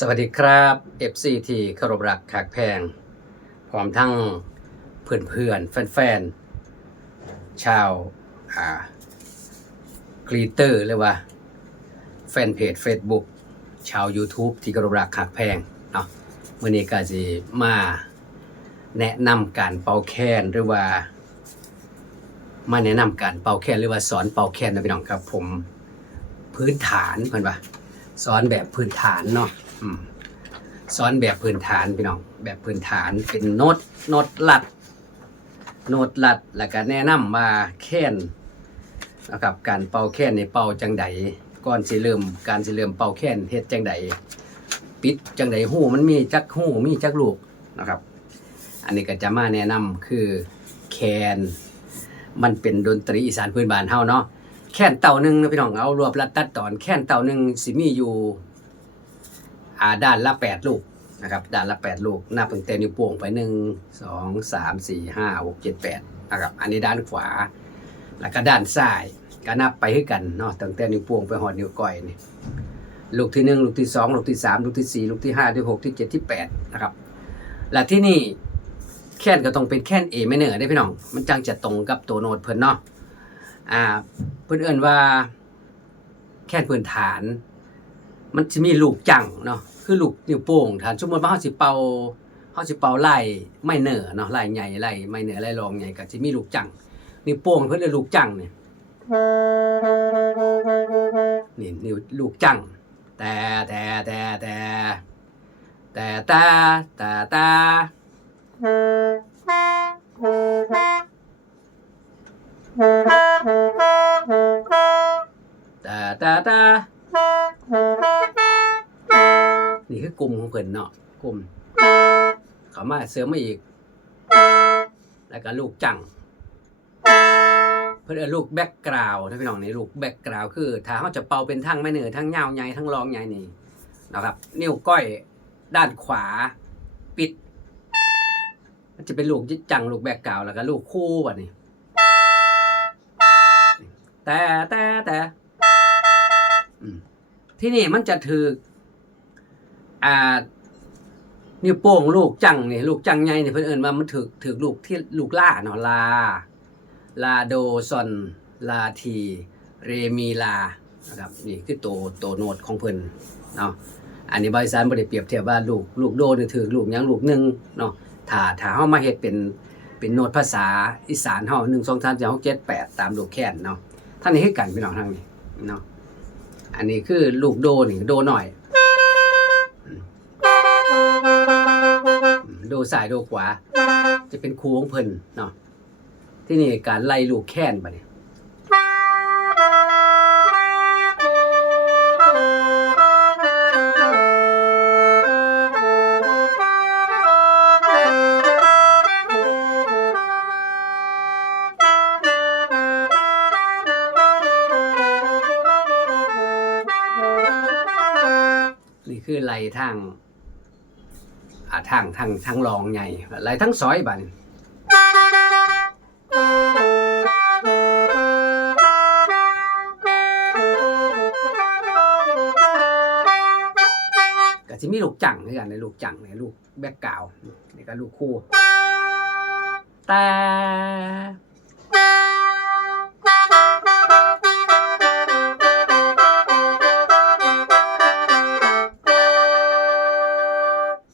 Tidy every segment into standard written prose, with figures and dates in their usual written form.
สวัสดีครับ FC ที่เคารพรักขากแพงพร้อมทั้งเพื่อนๆแฟนๆชาวกรีเตอร์หรือว่าแฟนเพจ Facebook ชาว YouTube ที่เคารพรักขากแพงเนาะมื้อนี้ก็สิมาแนะนำการเป่าแคนหรือว่าแนะนำการเป่าแคนหรือว่าสอนเป่าแคนนะพี่น้องครับผมพื้นฐานเพิ่นว่าสอนแบบพื้นฐานเนาะสอนแบบพื้นฐานพี่น้องแบบพื้นฐานเป็นโน้ตลัดแล้วก็แนะนำว่าแคนนะครับการเป่าแคนในเป่าจังใดก่อนสิเริ่มเป่าแคนเฮ็ดจังใดปิดจังใดหูมันมีจักหูมีจักลูกนะครับอันนี้ก็จะมาแนะนำคือแคนมันเป็นดนตรีอีสานพื้นบ้านเฮาเนาะแคนเต่านึงนะพี่น้องเอารวบรัดตัดตอนแคนเต่านึงสิมีอยู่ด้านละ8ลูกนะครับด้านละ8ลูกนับตั้งแต่นิ้วโป้งไป1 2 3 4 5 6 7 8นะครับอันนี้ด้านขวาแล้วก็ด้านซ้ายก็นับไปคือกันเนาะตั้งแต่นิ้วโป้งไปหอดนิ้วก้อยนี่ลูกที่1ลูกที่2ลูกที่3ลูกที่4ลูกที่5ที่6ที่7ที่8นะครับและที่นี่แคนก็ต้องเป็นแคน A minor ได้พี่น้องมันจังจะตรงกับตัวโน้ตเพิ่นเนาะเพิ่นเอิ้นว่าแคนพื้นฐานมันจะมีลูกจังเนาะคือลูกนิ้วโป้งถ้าสมมุติว่าเฮาสิเป่าไล่ไม่เนอเนาะไล่ใหญ่ไล่ไม่เนอไล่รองใหญ่ก็สิมีลูกจังนิ้วโป้งเพิ่นเรียกลูกจังนี่นิ้วลูกจังแต่นี่คือกลุ่มของเพิ่นเนาะกลุ่มเข้ามาเสริมมาอีกแล้วก็ลูกจังเพิ่นลูกแบ็กกราวด์นะพี่น้องนี่ลูกแบ็กกราวด์คือถ้าเฮาจะเป่าเป็นทั้งไม่เหนือทั้งยาวใหญ่ทั้งรองใหญ่นี่นะครับนิ้วก้อยด้านขวาปิดมันจะเป็นลูกจังลูกแบ็กกราวด์แล้วก็ลูกคู่บัดนี้แต่ที่นี่มันจะถือนิ้วโป้งลูกจังนี่ลูกจังใหญ่นี่เพิ่นเอิ้นว่ามันถือลูกที่ลูกล่าเนาะลาโดซอนลาทีเรมีลานะครับนี่คือตัวโน้ตของเพิ่นเนาะอันนี้บริษัทบ่ได้เปรียบเทียบว่าลูกโดนี่ถือลูกหยังลูกนึงเนาะถ้าเฮามาเฮ็ดเป็นโน้ตภาษาอีสานเฮา1 2 3 4 6 7 8ตามลูกแค้นเนาะท่านนี้คือกันพี่น้องทางนี้เนาะอันนี้คือลูกโดนี่โดหน่อยโดซ้ายโดขวาจะเป็นครูของเพิ่นเนาะที่นี่การไล่ลูกแค้นบัดนี้นี่คือไล่ทางทางรองใหญ่ไล่ทั้งซอยบัดนี้ก็สิมีลูกจังคือกันในลูกจังในลูกแบ็คกราวด์นี่ก็ลูกคู่แต่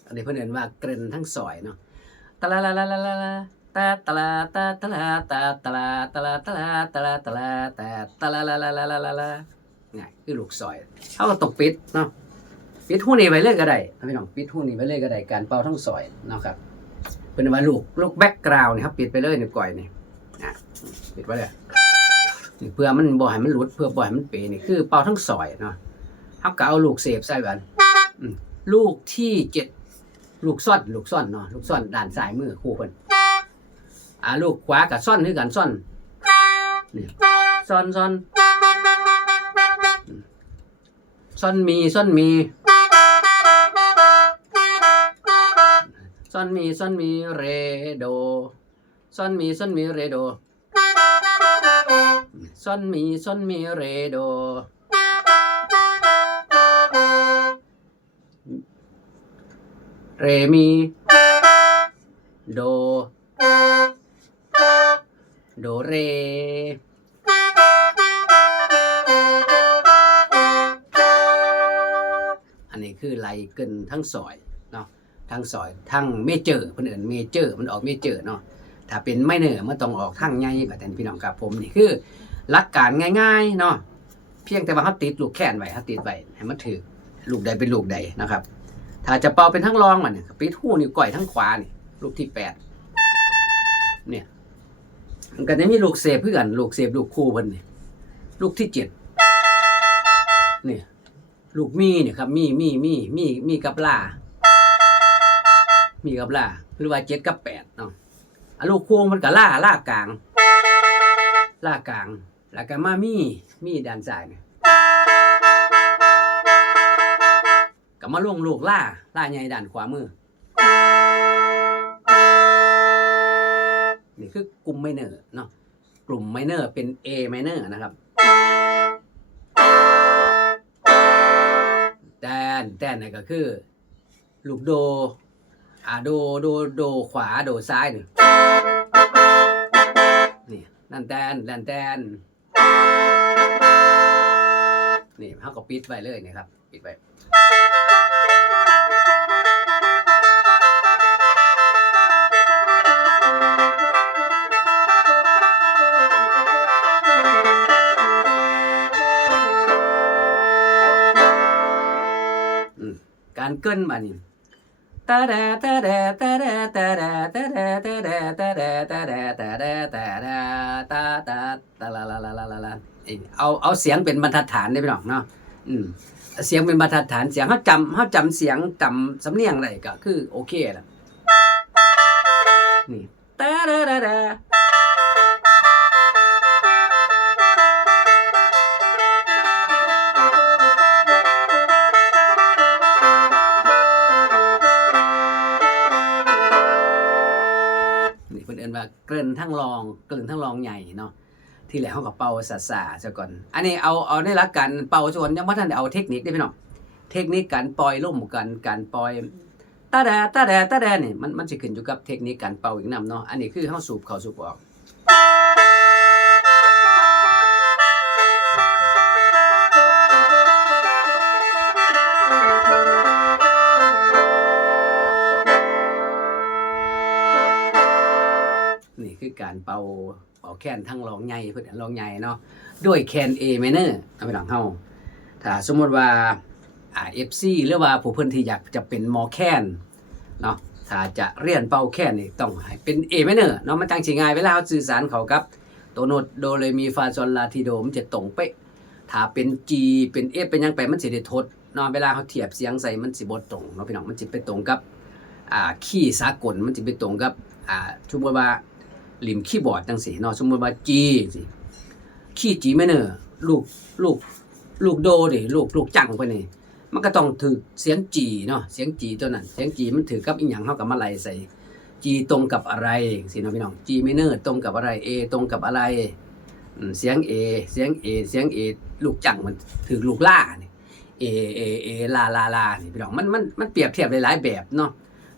อันนี้เพิ่นเอิ้นว่าเกรนทั้งซอยเนาะตะละละละละละตะตะละตะตะละตะตะละตะละตะละตะละตะละตะตะละละละละละละง่ายคือลูกซอยเฮาก็ต้องปิดเนาะปิดหูนี้ไว้เลยก็ได้พี่น้องปิดหูนี้ไว้เลยก็ได้การเป่าทั้งซอยเนาะครับเพิ่นว่าลูกแบ็คกราวด์นี่ครับปิดไปเลยนี่ก่อยนี่ปิดไว้เลยนี่เพื่อมันบ่ให้มันหลุดเพื่อบ่ให้มันเป๋นี่คือเป่าทั้งซอยเนาะเฮาก็เอาลูกเสพใส่กันลูกที่7ลูกซ่อนเนาะลูกซ่อนด้านซ้ายมือคู่เพิ่นลูกขวาก็ซ่อนคือกันซ่อนนี่ซ่อนมีซ่อนมีเรโดซ่อนมีเรโดซ่อนมีเรโด เรมีโดโดเรอันนี้คือไล่เกินทั้งซอยเนาะทั้งซอยทั้งเมเจอร์เพิ่นเอิ้นเมเจอร์มันออกเมเจอร์เนาะถ้าเป็นไมเนอร์มันต้องออกทั้งใหญ่บัดนั้นพี่น้องครับผมนี่คือหลักการง่ายๆเนาะเพียงแต่ว่าเฮาติดลูกแค้นไว้เฮาติดไว้ให้มันถูกลูกใดเป็นลูกใดนะครับถ้าจะเป่าเป็นทั้งรองมันเนี่ยปิดหูนิ้วก้อยทั้งขวานี่ลูกที่8เนี่ยมันก็จะมีลูกเสพเพื่อนลูกเสพลูกคู่เพิ่นนี่ลูกที่7เนี่ยลูกมีเนี่ยครับมีกับลามีกับลาหรือว่า7กับ8เนาะลูกคู่มันก็ล่ากลางแล้วก็มามีด้านซ้ายเนี่ยก็มาลงลูกล่าใหญ่ด้านขวามือนี่คือกลุ่มไมเนอร์เนาะกลุ่มไมเนอร์เป็น A ไมเนอร์นะครับแตนนี่ก็คือลูกโดโดขวาโดซ้ายนี่นั่นแตนนี่เขาก็ปิดไว้เลยนะครับปิดไว้การเกินมานี่ตาดาตาดาตาดาตาดาตาดาตาดาตาดาตาดาตาดาตาดาตาตาตาลาลาลาลาลาเอาเสียงเป็นบรรทัดฐานได้พี่น้องเนาะเสียงเป็นบรรทัดฐานเสียงเขาจำเสียงจำสำเนียงได้ก็คือโอเคแล้วนี่ตาดาดาดาว่าเกลิ่นทั้งรองใหญ่เนาะที่แหละเขากับเป่าซาซะก่อนอันนี้เอาในหลักการเป่าส่วนยังบ่ทันได้เอาเทคนิคได้พี่น้องเทคนิคการปล่อยลมการปล่อยตาแดนี่มันสิขึ้นอยู่กับเทคนิคการเป่าอีกนำเนาะอันนี้คือเฮาสูบเข้าสูบออกนี่คือการเป่าแคนทั้งรองใหญ่เพิ่นรองใหญ่เนาะด้วยแคน A minor เอาไปหลังเฮาถ้าสมมุติว่าFC หรือว่าผู้เพิ่นที่อยากจะเป็นหมอแคนเนาะถ้าจะเรียนเป่าแคนนี่ต้องให้เป็น A minor เนาะมันจังสิง่ายเวลาเฮาสื่อสารเขากับตัวโน้ตโดเรมีฟาซอลลาทิโดมันจะตรงเป๊ะถ้าเป็น G เป็น F เป็นหยังไปมันสิได้ทดเนาะเวลาเฮาเทียบเสียงใส่มันสิบ่ตรงเนาะพี่น้องมันสิไปตรงกับคีย์สากลมันสิไปตรงกับสมมุติว่าริมคีย์บอร์ดจังซี่เนาะสมมุติว่า G สิคีย์ G minor ลูกโดดิลูกจังไปนี่มันก็ต้องถือเสียง G เนาะเสียง G ตัวนั้นเสียง G มันถือกับอีหยังเฮาก็มาไล่ใส่ G ตรงกับอะไรสิเนาะพี่น้อง G minor ตรงกับอะไร A ตรงกับอะไรเสียง A ลูกจังมันถือลูกล่านี่ A ลานี่พี่น้องมันเปรียบเทียบหลายๆแบบเนาะ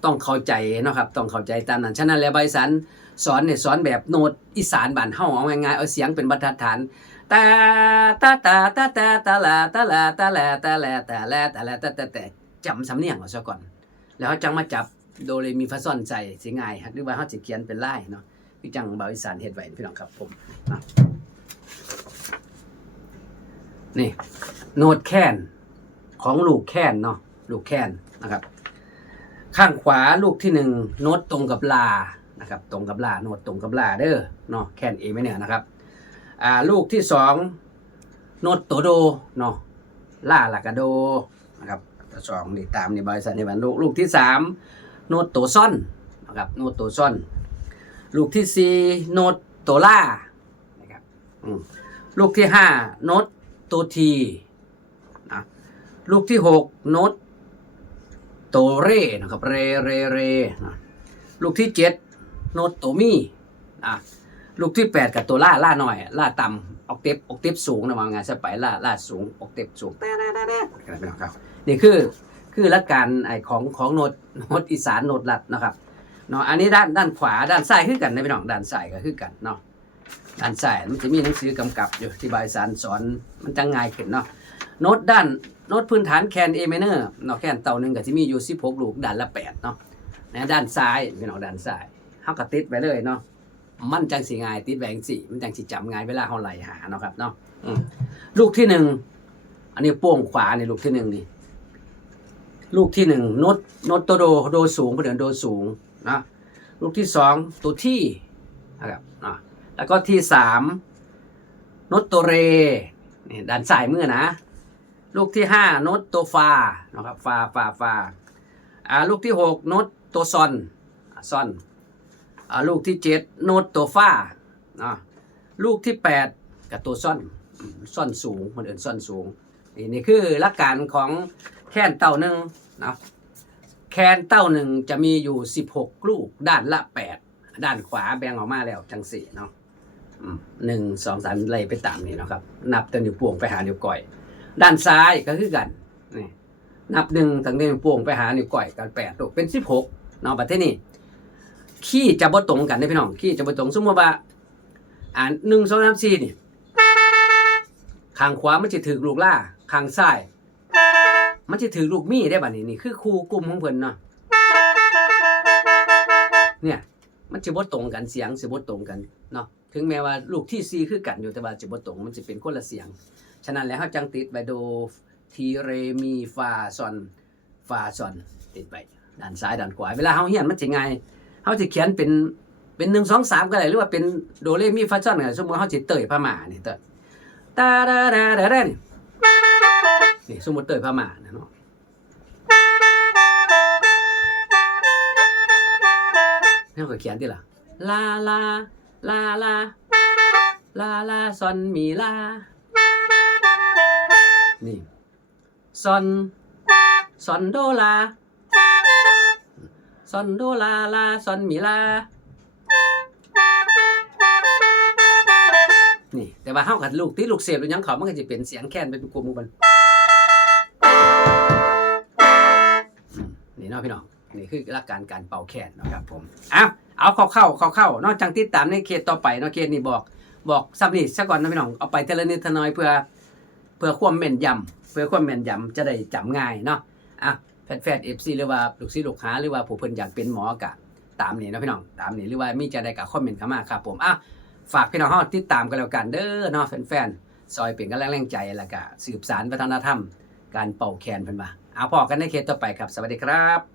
ต้องเข้าใจเนาะครับต้องเข้าใจตามนั้นฉะนั้นแล้วใบสันสอนแบบโน้ตอีสานบ้านเฮาเอาง่ายๆเอาเสียงเป็นบรรทัดฐานตาลาจำสำเนียงเอาซะก่อนแล้วเฮาจังมาจับโดเรมีฟาซอนใส่สิง่ายหรือว่าเฮาสิเขียนเป็นลายเนาะพี่จังเบาอีสานเฮ็ดไว้พี่น้องครับผมนี่โน้ตแคนของลูกแคนเนาะลูกแคนนะครับข้างขวาลูกที่1โน้ตตรงกับลานะครับตรงกับลาโน้ตตรงกับลาเด้อเนาะแคนA minorนะครับลูกที่2โน้ตตัวโดเนาะลาละกะโดนะครับตัว2นี่ตามนี่บริษัทนี่บันลูกที่3โน้ตตัวซ่อนนะครับโน้ตตัวซ่อนลูกที่4โน้ตตัวลานะครับลูกที่5โน้ตตัวทีนะลูกที่6โน้ตตัวเรนะครับเรนะลูกที่7โน้ตตัวมีลูกที่8กับตัวล่าหน่อยล่าต่ำออกเทปสูงนะว่าไงสไปล่าสูงออกเทปสูงนี่คือ คือหลักการไอ้ของโน้ตอีสานโน้ตลัดนะครับเนาะอันนี้ด้านขวาด้านซ้ายคือกันนะพี่น้องด้านซ้ายก็คือกันเนาะด้านซ้ายมันจะมีหนังสือกำกับอยู่ที่บายสารสอนมันจะง่ายขึ้นเนาะโน้ตพื้นฐานแคนเอเมเนอร์เนาะแคนเต่านึงก็จะมีอยู่16ลูกด้านละ8เนาะนะด้านซ้ายพี่น้องด้านซ้ายเฮาก็ติดไว้เลยเนาะมันจังสิง่ายติดไว้จังซี่มันจังสิจำง่ายเวลาเฮาไล่หาเนาะครับเนาะลูกที่1อันนี้โป้งขวานี่ลูกที่1นี่ลูกที่1โน้ตตัวโดสูงเพิ่นโดสูงนะลูกที่2ตัวที่นะครับแล้วก็ที่3โน้ตตัวเรนี่ด้านซ้ายมือนะลูกที่5โน้ตตัวฟานะครับฟาลูกที่6โน้ตตัวซอนลูกที่7โน้ตตัวฟาลูกที่8กับตัวซ่อนสูงมันเอื่นซ่อนสูงนี่คือหลักการของแคนเต่าหนึ่งนะแคนเต่าหนึ่งจะมีอยู่16ลูกด้านละ8ด้านขวาแบ่งออกมาแล้วจังสี่เนาะ1 2 3ไล่ไปตามนี้นะครับนับแต่นิ้วโป้งไปหานิ้วก้อยด้านซ้ายก็คือกันนี่นับ1ตั้งแต่นิ้วโป้งไปหานิ้วก้อยกัน8ลูกเป็น16เนาะบัดนี้ขี้จะบ่ตรงกันนะพี่น้องขี้จะบ่ตรงสมมติว่า1 2 3 4นี่ข้างขวามันจะถือลูกล่าข้างซ้ายมันจะถือลูกมีได้บัดนี้นี่คือครูกลุ่มของเพิ่นเนาะเนี่ยมันจะบ่ตรงกันเสียงสิบ่ตรงกันเนาะถึงแม้ว่าลูกที่4คือกันอยู่แต่ว่าจะบ่ตรงมันจะเป็นคนละเสียงฉะนั้นแล้วเฮาจังติดไว้โดทีเรมีฟาซอนติดไว้ด้านซ้ายด้านขวาเวลาเฮาเรียนมันสิง่ายเฮาสิเขียนเป็น1 2 3ก็ได้หรือว่าเป็นโดเรมีฟาซอนก็ได้สมมุติเฮาสิเตยพม่านี่เตยตาดาดาดานี่สมมุติเตยพม่าเนาะเฮาก็เขียนติล่ะลาลาลาลาลาลาซอนมีลานี่ซอนโดลาซอนโดลาลาซอนมีลานี่แต่ว่าเฮากับลูกตีลูกเสียบหรือยังเขามันก็จะเป็นเสียงแค้นเป็นกลุ่มมันนี่เนาะพี่น้องนี่คือหลักการเป่าแค้นนะครับผมเอาเข้านอกจากติดตามในเคสต่อไปเนาะเคสนี้บอกซับนี่ซะก่อนนะพี่น้องเอาไปเทละนิดเทละน้อยเพื่อความแม่นยำจะได้จำง่ายเนาะแฟนFC หรือว่าลูกศิษย์ลูกหาหรือว่าผู้เพิ่นอยากเป็นหมอกะตามนี้เนาะพี่น้องตามนี้หรือว่ามีจะได้ก็คอมเมนต์เข้ามาครับผมฝากพี่น้องเฮาติดตามกันแล้วกันเด้อเนาะแฟนๆซอยเป็นกำลังแรงใจแล้วก็สืบสานวัฒนธรรมการเป่าแคนเพิ่นว่าพอกันในเคสต่อไปครับสวัสดีครับ